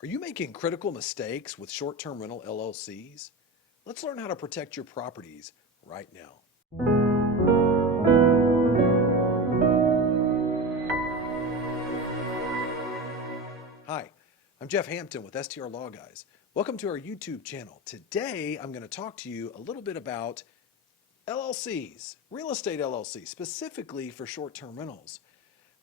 Are you making critical mistakes with short-term rental LLCs? Let's learn how to protect your properties right now. Hi, I'm Jeff Hampton with STR Law Guys. Welcome to our YouTube channel. Today, I'm going to talk to you a little bit about LLCs, real estate LLCs, specifically for short-term rentals.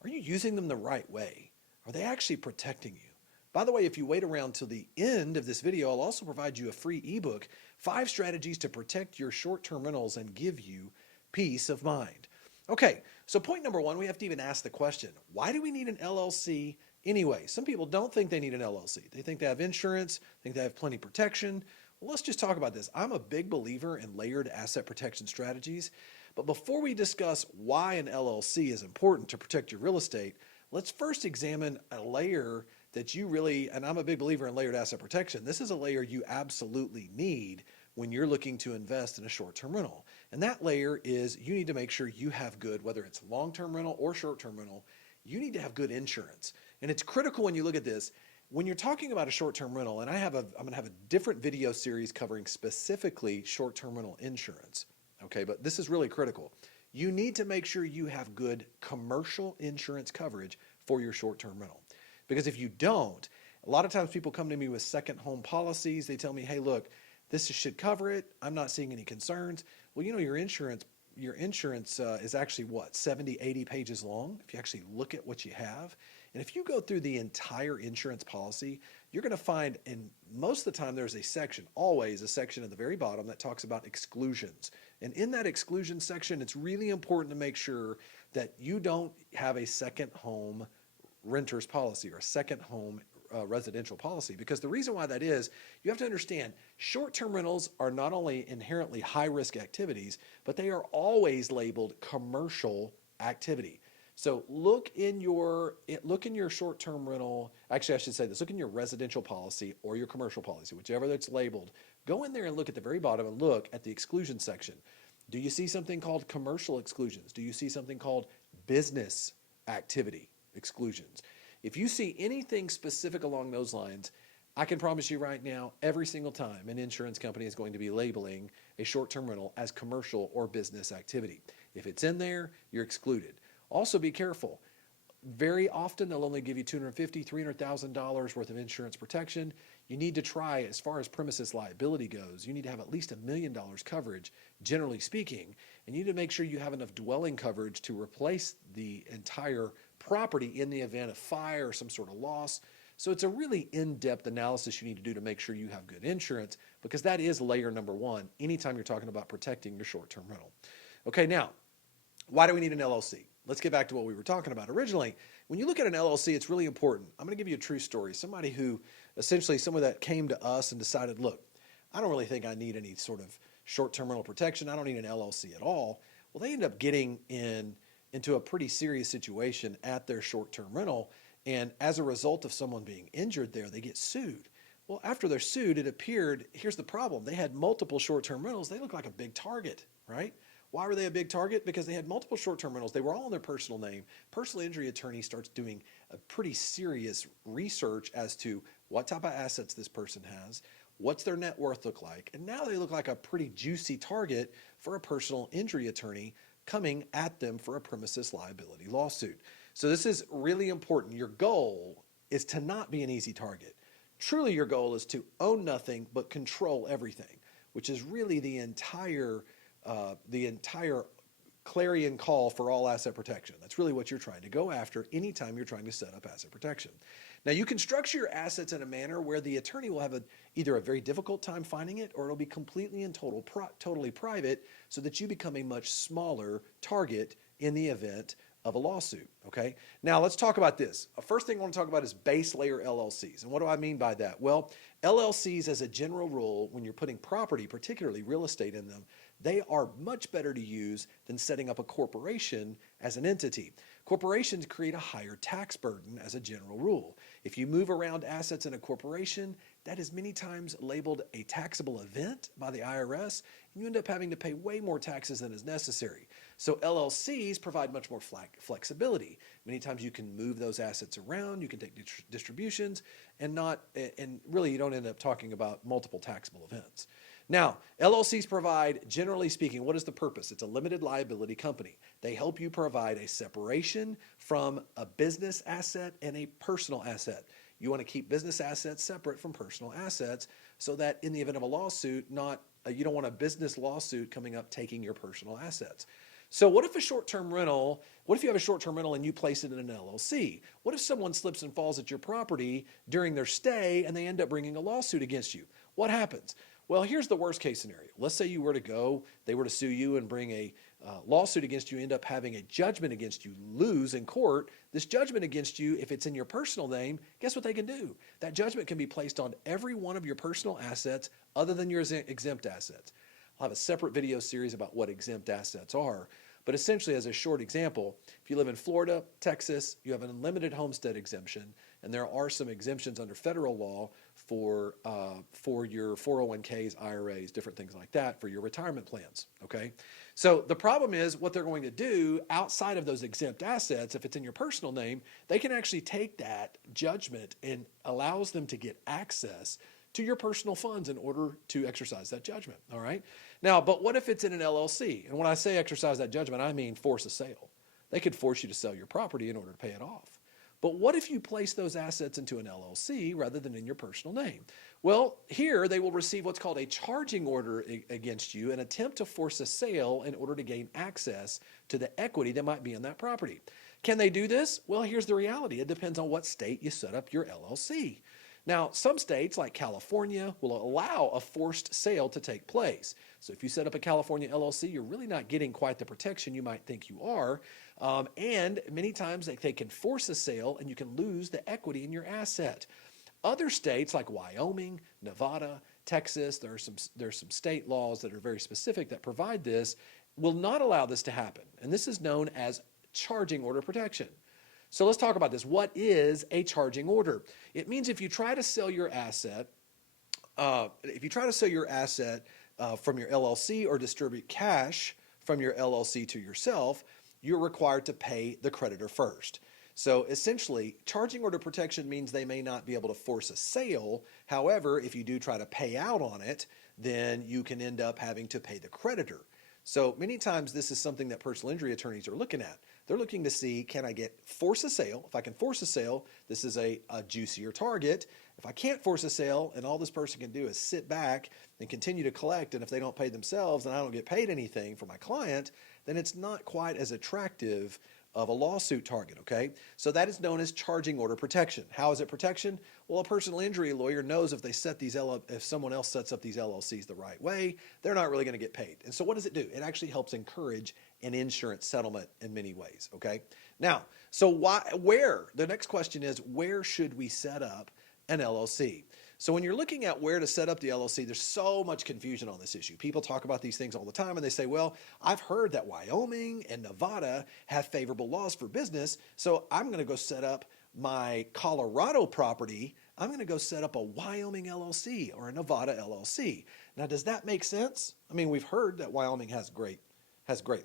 Are you using them the right way? Are they actually protecting you? By the way, if you wait around till the end of this video, I'll also provide you a free ebook, 5 strategies to protect your short-term rentals and give you peace of mind. Okay, so point number 1, we have to even ask the question, why do we need an LLC anyway? Some people don't think they need an LLC. They think they have insurance, think they have plenty of protection. Well, let's just talk about this. I'm a big believer in layered asset protection strategies, but before we discuss why an LLC is important to protect your real estate, let's first examine a layer that you really, and I'm a big believer in layered asset protection. This is a layer you absolutely need when you're looking to invest in a short-term rental. And that layer is you need to make sure you have good, whether it's long-term rental or short-term rental, you need to have good insurance. And it's critical when you look at this. When you're talking about a short-term rental, and I'm going to have a different video series covering specifically short-term rental insurance, okay, but this is really critical. You need to make sure you have good commercial insurance coverage for your short-term rental. Because if you don't, a lot of times people come to me with second home policies. They tell me, hey, look, this should cover it. I'm not seeing any concerns. Well, you know, your insurance is actually what, 70, 80 pages long if you actually look at what you have. And if you go through the entire insurance policy, you're going to find, and most of the time there's a section, always a section at the very bottom that talks about exclusions. And in that exclusion section, it's really important to make sure that you don't have a second home renter's policy or a second home residential policy. Because the reason why that is, you have to understand, short-term rentals are not only inherently high-risk activities, but they are always labeled commercial activity. So look in your short-term rental, actually I should say this, look in your residential policy or your commercial policy, whichever that's labeled. Go in there and look at the very bottom and look at the exclusion section. Do you see something called commercial exclusions? Do you see something called business activity exclusions? If you see anything specific along those lines, I can promise you right now, every single time an insurance company is going to be labeling a short-term rental as commercial or business activity. If it's in there, you're excluded. Also be careful. Very often they'll only give you $250,000, $300,000 worth of insurance protection. You need to try, as far as premises liability goes, you need to have at least $1 million coverage, generally speaking, and you need to make sure you have enough dwelling coverage to replace the entire property in the event of fire or some sort of loss. So it's a really in-depth analysis you need to do to make sure you have good insurance, because that is layer number 1 anytime you're talking about protecting your short-term rental. Okay, now, why do we need an LLC? Let's get back to what we were talking about originally. When you look at an LLC, it's really important. I'm going to give you a true story. Somebody who, essentially someone that came to us and decided, look, I don't really think I need any sort of short-term rental protection. I don't need an LLC at all. Well, they end up getting into a pretty serious situation at their short-term rental. And as a result of someone being injured there, they get sued. Well, after they're sued, it appeared, here's the problem. They had multiple short-term rentals. They look like a big target, right? Why were they a big target? Because they had multiple short-term rentals. They were all in their personal name. Personal injury attorney starts doing a pretty serious research as to what type of assets this person has, what's their net worth look like, and now they look like a pretty juicy target for a personal injury attorney coming at them for a premises liability lawsuit. So this is really important. Your goal is to not be an easy target. Truly, your goal is to own nothing but control everything, which is really the entire clarion call for all asset protection. That's really what you're trying to go after anytime you're trying to set up asset protection. Now, you can structure your assets in a manner where the attorney will have either a very difficult time finding it, or it'll be completely and totally private, so that you become a much smaller target in the event of a lawsuit, okay? Now, let's talk about this. First thing I want to talk about is base layer LLCs. And what do I mean by that? Well, LLCs, as a general rule, when you're putting property, particularly real estate, in them, they are much better to use than setting up a corporation as an entity. Corporations create a higher tax burden as a general rule. If you move around assets in a corporation, that is many times labeled a taxable event by the IRS, and you end up having to pay way more taxes than is necessary. So LLCs provide much more flexibility. Many times you can move those assets around, you can take distributions, and really you don't end up talking about multiple taxable events. Now, LLCs provide, generally speaking, what is the purpose? It's a limited liability company. They help you provide a separation from a business asset and a personal asset. You want to keep business assets separate from personal assets so that in the event of a lawsuit, you don't want a business lawsuit coming up taking your personal assets. So what if you have a short-term rental and you place it in an LLC? What if someone slips and falls at your property during their stay and they end up bringing a lawsuit against you? What happens? Well, here's the worst case scenario. Let's say they were to sue you and bring a lawsuit against you, end up having a judgment against you, lose in court. This judgment against you, if it's in your personal name, guess what they can do? That judgment can be placed on every one of your personal assets other than your exempt assets. I'll have a separate video series about what exempt assets are. But essentially, as a short example, if you live in Florida, Texas, you have an unlimited homestead exemption, and there are some exemptions under federal law for your 401ks, IRAs, different things like that for your retirement plans, okay? So the problem is what they're going to do outside of those exempt assets, if it's in your personal name, they can actually take that judgment and allows them to get access to your personal funds in order to exercise that judgment, all right? Now, but what if it's in an LLC? And when I say exercise that judgment, I mean force a sale. They could force you to sell your property in order to pay it off. But what if you place those assets into an LLC rather than in your personal name? Well, here they will receive what's called a charging order against you, an attempt to force a sale in order to gain access to the equity that might be in that property. Can they do this? Well, here's the reality. It depends on what state you set up your LLC. Now, some states like California will allow a forced sale to take place. So if you set up a California LLC, you're really not getting quite the protection you might think you are. And many times they can force a sale and you can lose the equity in your asset. Other states like Wyoming, Nevada, Texas, there's some state laws that are very specific that provide this, will not allow this to happen. And this is known as charging order protection. So let's talk about this. What is a charging order? It means if you try to sell your asset, from your LLC or distribute cash from your LLC to yourself, you're required to pay the creditor first. So essentially, charging order protection means they may not be able to force a sale. However, if you do try to pay out on it, then you can end up having to pay the creditor. So many times this is something that personal injury attorneys are looking at. They're looking to see, can I force a sale? If I can force a sale, this is a juicier target. If I can't force a sale and all this person can do is sit back and continue to collect, and if they don't pay themselves and I don't get paid anything for my client, then it's not quite as attractive of a lawsuit target, okay? So that is known as charging order protection. How is it protection? Well, a personal injury lawyer knows if someone else sets up these LLCs the right way, they're not really going to get paid. And so what does it do? It actually helps encourage an insurance settlement in many ways, okay? Now, so the next question is, where should we set up an LLC? So when you're looking at where to set up the LLC, there's so much confusion on this issue. People talk about these things all the time and they say, well, I've heard that Wyoming and Nevada have favorable laws for business, so I'm going to go set up my Colorado property. I'm going to go set up a Wyoming LLC or a Nevada LLC. Now, does that make sense? I mean, we've heard that Wyoming has great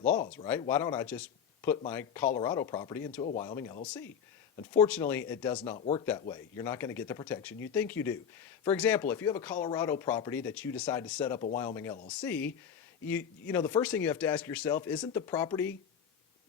laws, right? Why don't I just put my Colorado property into a Wyoming LLC? Unfortunately, it does not work that way. You're not going to get the protection you think you do. For example, if you have a Colorado property that you decide to set up a Wyoming LLC, the first thing you have to ask yourself, isn't the property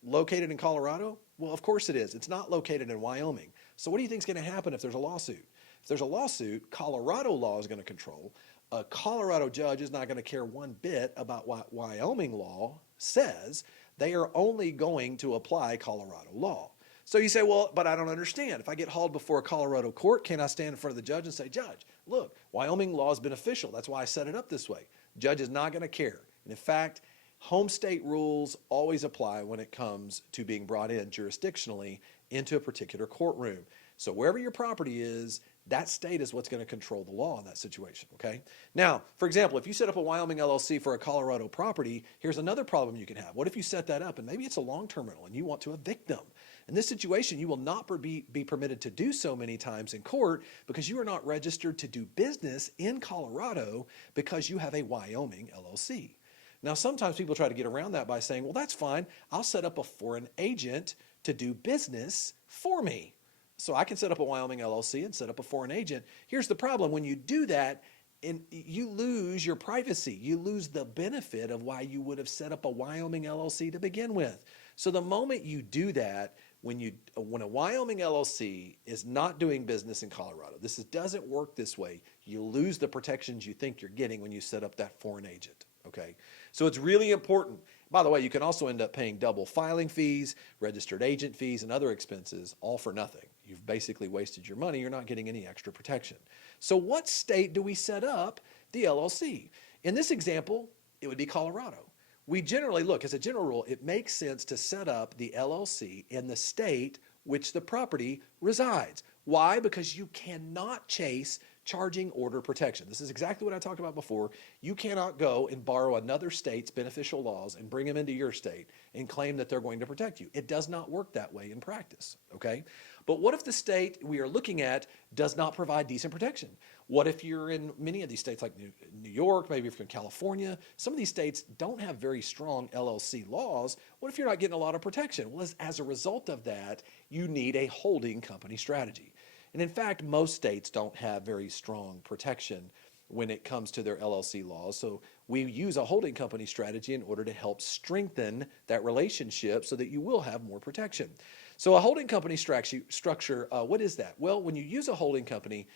located in Colorado? Well, of course it is. It's not located in Wyoming. So what do you think is going to happen if there's a lawsuit? If there's a lawsuit, Colorado law is going to control. A Colorado judge is not going to care one bit about what Wyoming law says. They are only going to apply Colorado law. So you say, well, but I don't understand. If I get hauled before a Colorado court, can I stand in front of the judge and say, Judge, look, Wyoming law is beneficial. That's why I set it up this way. Judge is not going to care. And in fact, home state rules always apply when it comes to being brought in jurisdictionally into a particular courtroom. So wherever your property is, that state is what's going to control the law in that situation, okay? Now, for example, if you set up a Wyoming LLC for a Colorado property, here's another problem you can have. What if you set that up and maybe it's a long-term rental and you want to evict them? In this situation, you will not be permitted to do so many times in court because you are not registered to do business in Colorado because you have a Wyoming LLC. Now, sometimes people try to get around that by saying, well, that's fine. I'll set up a foreign agent to do business for me. So I can set up a Wyoming LLC and set up a foreign agent. Here's the problem. When you do that, you lose your privacy. You lose the benefit of why you would have set up a Wyoming LLC to begin with. So the moment you do that, when a Wyoming LLC is not doing business in Colorado, doesn't work this way, you lose the protections you think you're getting when you set up that foreign agent. Okay, so it's really important. By the way, you can also end up paying double filing fees, registered agent fees, and other expenses, all for nothing. You've basically wasted your money. You're not getting any extra protection. So what state do we set up the LLC? In this example, it would be Colorado. We generally look, as a general rule, it makes sense to set up the LLC in the state which the property resides. Why? Because you cannot chase charging order protection. This is exactly what I talked about before. You cannot go and borrow another state's beneficial laws and bring them into your state and claim that they're going to protect you. It does not work that way in practice, okay? But what if the state we are looking at does not provide decent protection? What if you're in many of these states like New York, maybe if you're in California, some of these states don't have very strong LLC laws. What if you're not getting a lot of protection? Well, as a result of that, you need a holding company strategy. And in fact, most states don't have very strong protection when it comes to their LLC laws. So we use a holding company strategy in order to help strengthen that relationship so that you will have more protection. So a holding company structure, what is that? Well, when you use a holding company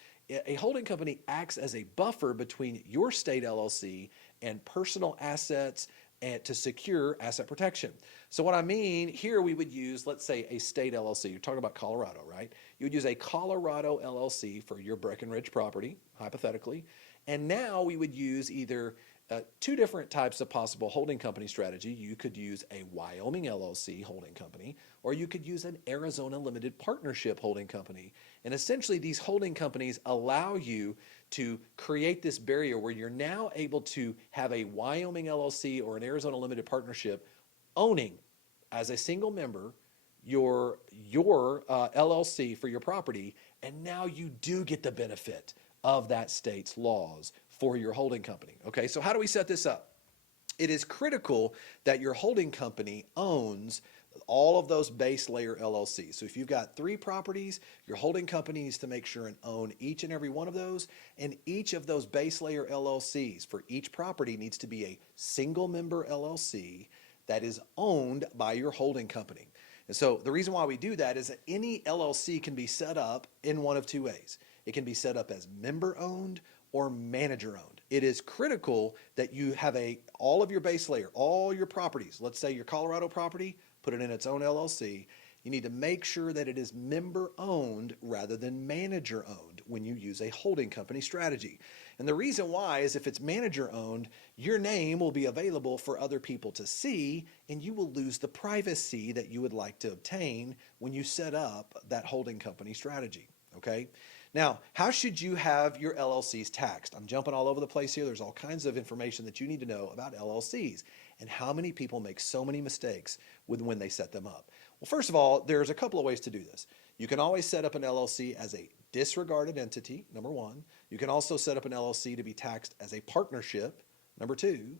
acts as a buffer between your state LLC and personal assets and to secure asset protection. So what I mean here, we would use, let's say, a state LLC. You're talking about Colorado, right? You would use a Colorado LLC for your Breckenridge property, hypothetically. And now we would use either two different types of possible holding company strategy. You could use a Wyoming LLC holding company, or you could use an Arizona limited partnership holding company. And essentially, these holding companies allow you to create this barrier where you're now able to have a Wyoming LLC or an Arizona limited partnership owning as a single member your LLC for your property, and now you do get the benefit of that state's laws for your holding company. Okay, so how do we set this up? It is critical that your holding company owns all of those base layer LLCs. So if you've got 3 properties, your holding company needs to make sure and own each and every one of those, and each of those base layer LLCs for each property needs to be a single member LLC that is owned by your holding company. And so the reason why we do that is that any LLC can be set up in one of 2 ways. It can be set up as member owned or manager owned. It is critical that you have all of your base layer, all your properties, let's say your Colorado property, put it in its own LLC. You need to make sure that it is member owned rather than manager owned when you use a holding company strategy. And the reason why is if it's manager owned, your name will be available for other people to see, and you will lose the privacy that you would like to obtain when you set up that holding company strategy, okay? Now, how should you have your LLCs taxed? I'm jumping all over the place here. There's all kinds of information that you need to know about LLCs and how many people make so many mistakes when they set them up. Well, first of all, there's a couple of ways to do this. You can always set up an LLC as a disregarded entity, number 1. You can also set up an LLC to be taxed as a partnership, number 2.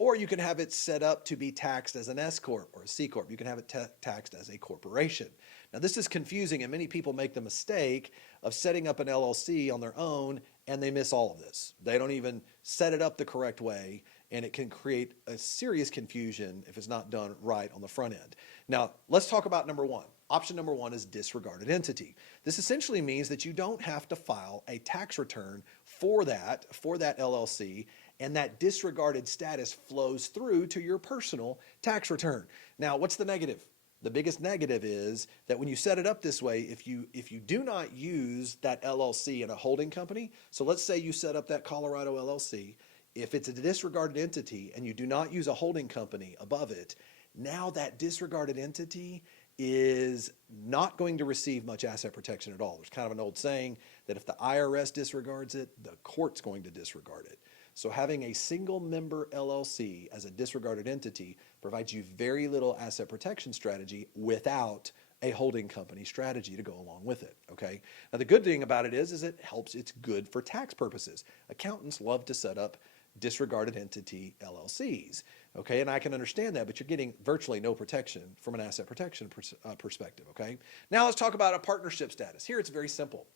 Or you can have it set up to be taxed as an S Corp or a C Corp. You can have it taxed as a corporation. Now, this is confusing, and many people make the mistake of setting up an LLC on their own, and they miss all of this. They don't even set it up the correct way, and it can create a serious confusion if it's not done right on the front end. Now, let's talk about number 1. Option number 1 is disregarded entity. This essentially means that you don't have to file a tax return for that LLC, and that disregarded status flows through to your personal tax return. Now, what's the negative? The biggest negative is that when you set it up this way, if you do not use that LLC in a holding company, so let's say you set up that Colorado LLC, if it's a disregarded entity and you do not use a holding company above it, now that disregarded entity is not going to receive much asset protection at all. There's kind of an old saying that if the IRS disregards it, the court's going to disregard it. So having a single member LLC as a disregarded entity provides you very little asset protection strategy without a holding company strategy to go along with it, okay? Now the good thing about it is it helps, it's good for tax purposes. Accountants love to set up disregarded entity LLCs. Okay, and I can understand that, but you're getting virtually no protection from an asset protection perspective. Okay, now let's talk about a partnership status. Here it's very simple.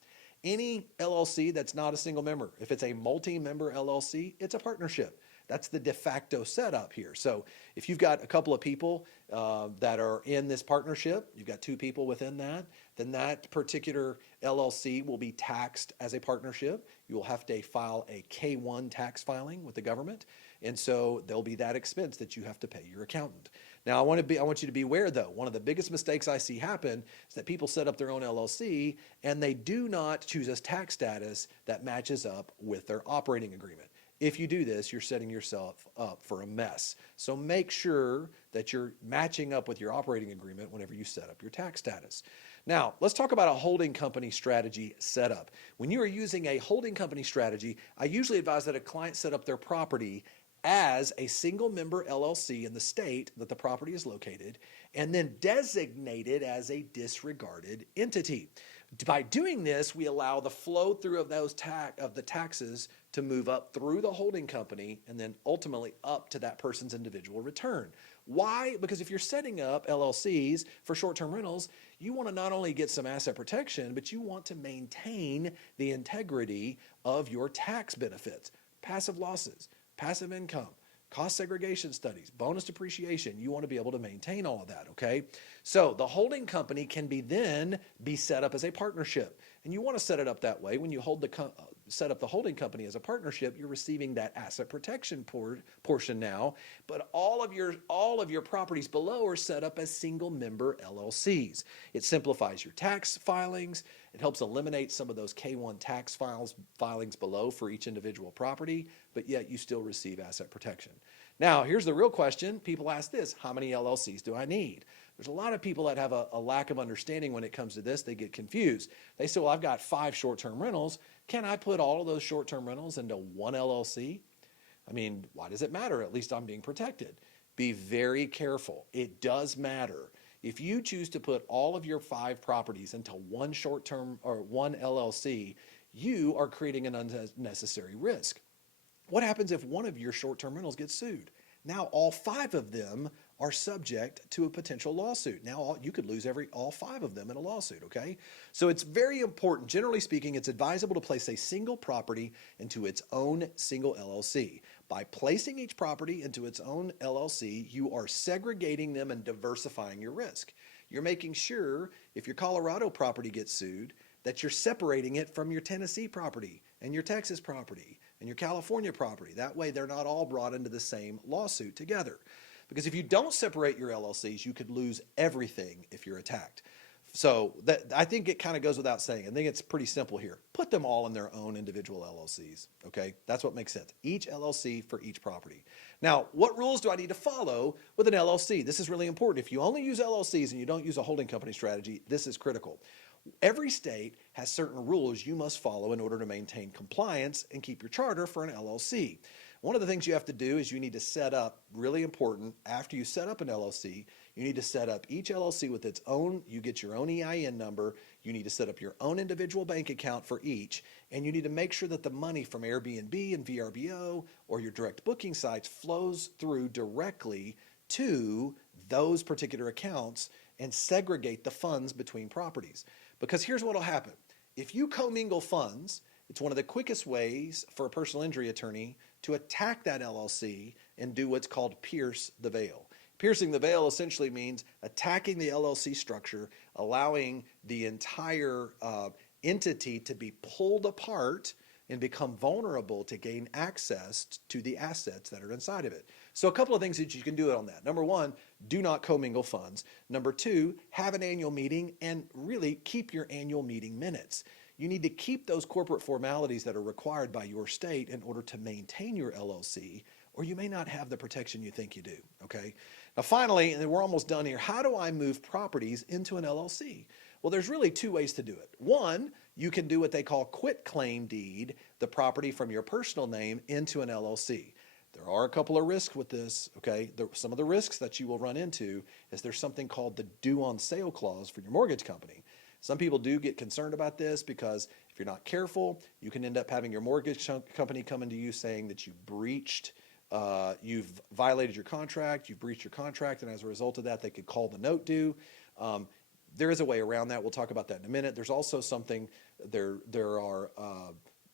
Any LLC that's not a single member, if it's a multi-member LLC, it's a partnership. That's the de facto setup here. So if you've got a couple of people that are in this partnership, you've got 2 people within that, then that particular LLC will be taxed as a partnership. You will have to file a K-1 tax filing with the government. And so there'll be that expense that you have to pay your accountant. Now, I want you to be aware, though, one of the biggest mistakes I see happen is that people set up their own LLC and they do not choose a tax status that matches up with their operating agreement. If you do this, you're setting yourself up for a mess. So make sure that you're matching up with your operating agreement whenever you set up your tax status. Now, let's talk about a holding company strategy setup. When you are using a holding company strategy, I usually advise that a client set up their property as a single member LLC in the state that the property is located, and then designate it as a disregarded entity. By doing this, we allow the flow through of the taxes to move up through the holding company and then ultimately up to that person's individual return. Why? Because if you're setting up LLCs for short-term rentals, you want to not only get some asset protection, but you want to maintain the integrity of your tax benefits, passive losses, passive income, cost segregation studies, bonus depreciation. You want to be able to maintain all of that, okay? So the holding company can then be set up as a partnership. And you want to set it up that way. When you set up the holding company as a partnership, you're receiving that asset protection portion now, but all of your properties below are set up as single member LLCs. It simplifies your tax filings. It helps eliminate some of those K-1 tax filings below for each individual property, but yet you still receive asset protection. Now, here's the real question. People ask this: how many LLCs do I need? There's a lot of people that have a lack of understanding when it comes to this. They get confused. They say, well, I've got 5 short-term rentals. Can I put all of those short-term rentals into one LLC? I mean, why does it matter? At least I'm being protected. Be very careful. It does matter. If you choose to put all of your 5 properties into one short-term or one LLC, you are creating an unnecessary risk. What happens if one of your short-term rentals gets sued? Now all 5 of them are subject to a potential lawsuit. Now you could lose all 5 of them in a lawsuit, okay? So it's very important. Generally speaking, it's advisable to place a single property into its own single LLC. By placing each property into its own LLC, you are segregating them and diversifying your risk. You're making sure if your Colorado property gets sued, that you're separating it from your Tennessee property and your Texas property and your California property. That way they're not all brought into the same lawsuit together. Because if you don't separate your LLCs, you could lose everything if you're attacked. So I think it kind of goes without saying. I think it's pretty simple here. Put them all in their own individual LLCs, okay? That's what makes sense. Each LLC for each property. Now, what rules do I need to follow with an LLC? This is really important. If you only use LLCs and you don't use a holding company strategy, this is critical. Every state has certain rules you must follow in order to maintain compliance and keep your charter for an LLC. One of the things you have to do is you need to set up, really important, after you set up an LLC, you need to set up each LLC with its own, you get your own EIN number, you need to set up your own individual bank account for each, and you need to make sure that the money from Airbnb and VRBO or your direct booking sites flows through directly to those particular accounts and segregate the funds between properties. Because here's what will happen. If you commingle funds, it's one of the quickest ways for a personal injury attorney to attack that LLC and do what's called pierce the veil. Piercing the veil essentially means attacking the LLC structure, allowing the entire entity to be pulled apart and become vulnerable to gain access to the assets that are inside of it. So a couple of things that you can do on that. Number 1, do not commingle funds. Number 2, have an annual meeting and really keep your annual meeting minutes. You need to keep those corporate formalities that are required by your state in order to maintain your LLC, or you may not have the protection you think you do, okay? Now finally, and we're almost done here, how do I move properties into an LLC? Well, there's really 2 ways to do it. 1, you can do what they call quitclaim deed the property from your personal name into an LLC. There are a couple of risks with this, okay? Some of the risks that you will run into is there's something called the due on sale clause for your mortgage company. Some people do get concerned about this because If you're not careful, you can end up having your mortgage company coming to you saying that you breached, you've violated your contract, you've breached your contract, and as a result of that, they could call the note due. There is a way around that. We'll talk about that in a minute. There's also something, there are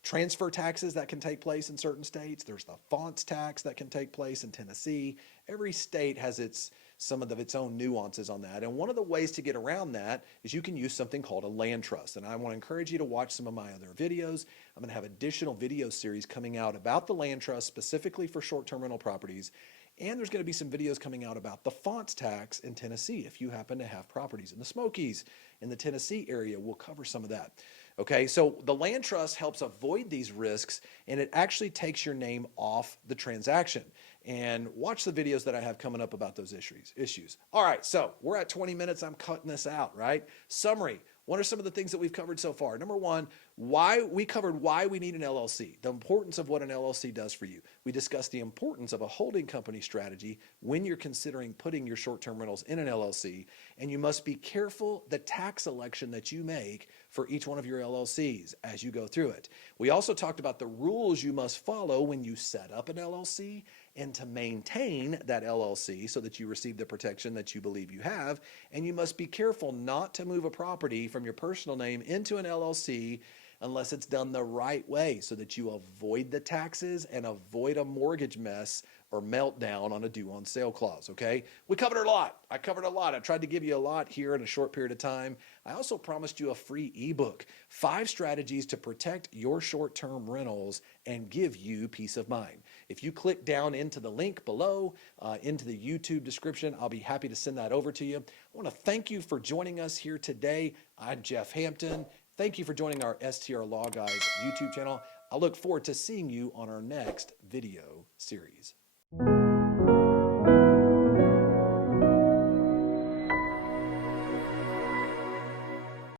transfer taxes that can take place in certain states. There's the fonts tax that can take place in Tennessee. Every state has some of its own nuances on that. And one of the ways to get around that is you can use something called a land trust. And I want to encourage you to watch some of my other videos. I'm going to have additional video series coming out about the land trust specifically for short-term rental properties. And there's going to be some videos coming out about the fonts tax in Tennessee. If you happen to have properties in the Smokies, in the Tennessee area, we'll cover some of that. Okay, so the land trust helps avoid these risks, and it actually takes your name off the transaction. And watch the videos that I have coming up about those issues. All right, so we're at 20 minutes. I'm cutting this out, right? Summary. What are some of the things that we've covered so far? Number one, why we need an LLC, the importance of what an LLC does for you. We discussed the importance of a holding company strategy when you're considering putting your short-term rentals in an LLC, and you must be careful the tax election that you make for each one of your LLCs as you go through it. We also talked about the rules you must follow when you set up an LLC and to maintain that LLC so that you receive the protection that you believe you have. And you must be careful not to move a property from your personal name into an LLC unless it's done the right way so that you avoid the taxes and avoid a mortgage mess or meltdown on a due on sale clause, okay? We covered a lot. I covered a lot. I tried to give you a lot here in a short period of time. I also promised you a free ebook, 5 strategies to protect your short-term rentals and give you peace of mind. If you click down into the link below, into the YouTube description, I'll be happy to send that over to you. I want to thank you for joining us here today. I'm Jeff Hampton. Thank you for joining our STR Law Guys YouTube channel. I look forward to seeing you on our next video series.